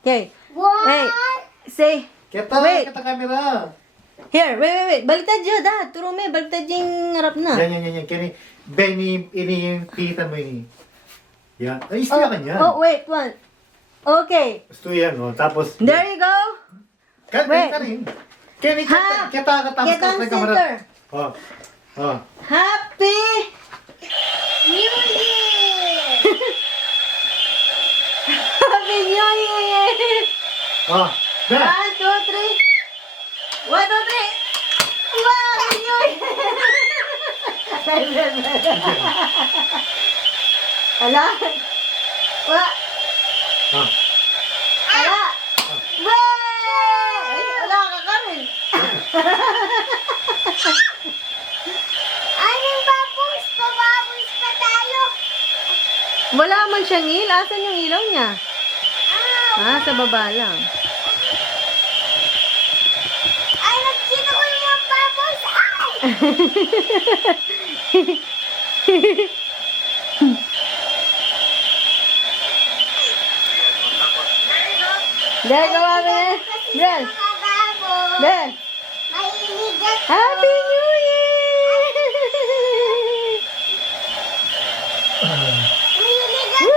Okay. What? Hey, say. Wait. Kita camera. Here, wait. Baliktad dyan, da. Turo me, baliktad yung harap na. Yan. Kini, ini yung pilitan mo ini. Yan. Ay, isto yan yan. Oh, wait, one. Okay. Isto yan, oh. Tapos, There you go. Wait. Ka rin. Kini, Ha! kita Get on center. Oh. Happy New Year! Happy New Year! Oh. There. 1, 2, 3. 1, 2, 3. Wow, Happy New Year! Ala? Wa? Ah. Ala? Wey! Ay, ala ka ka rin. Anong babos? Pababos pa tayo. Wala man siyang ilaw. Asan yung ilaw niya? Sa baba lang. Ay, nagkita ko yung mga babos. Ay! There, gawa ka na. Briel. Mga babos. Briel. Mahilig ako. Happy New Year! Mahilig ako.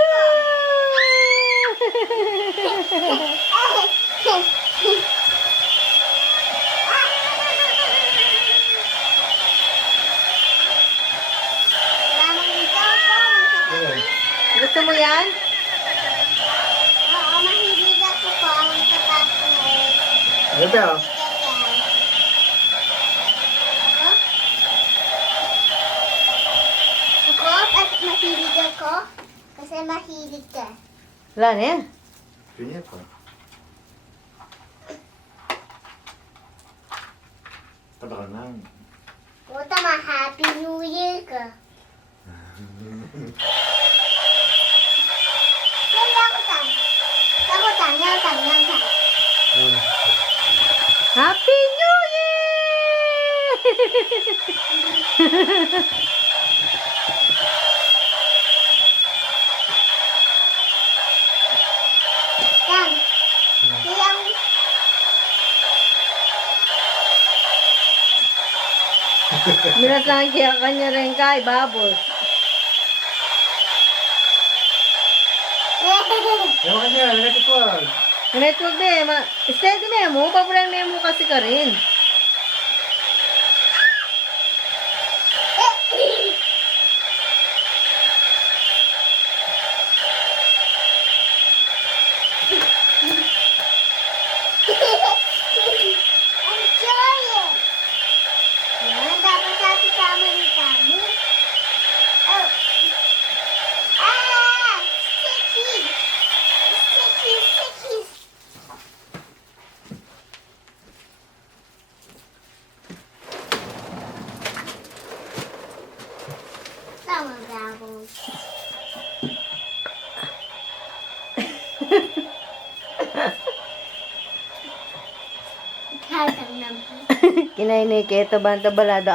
Lamang ikaw po. Gusto mo yan? Oo, mahilig ako po ang kapatid. Ano ba? Ako, at mahilig ako. Kasi mahilig ka. Wala na yan. Pinya pa. Taba ka lang. Puta, ma-Happy New Year ka. Takutan. Happy New Year! Yan. Yang. Minatang kaya kanya rin kay Babos. Ewan niya, nagkakipag. Network na steady memo, papulang memo kasi ka rin. Enjoy it. Yan, dapat natin tama ni Tamu. Oh. Sticky. Sticky. Tama, Babos. Tatang naman. Kinainay kaya tabanta balada.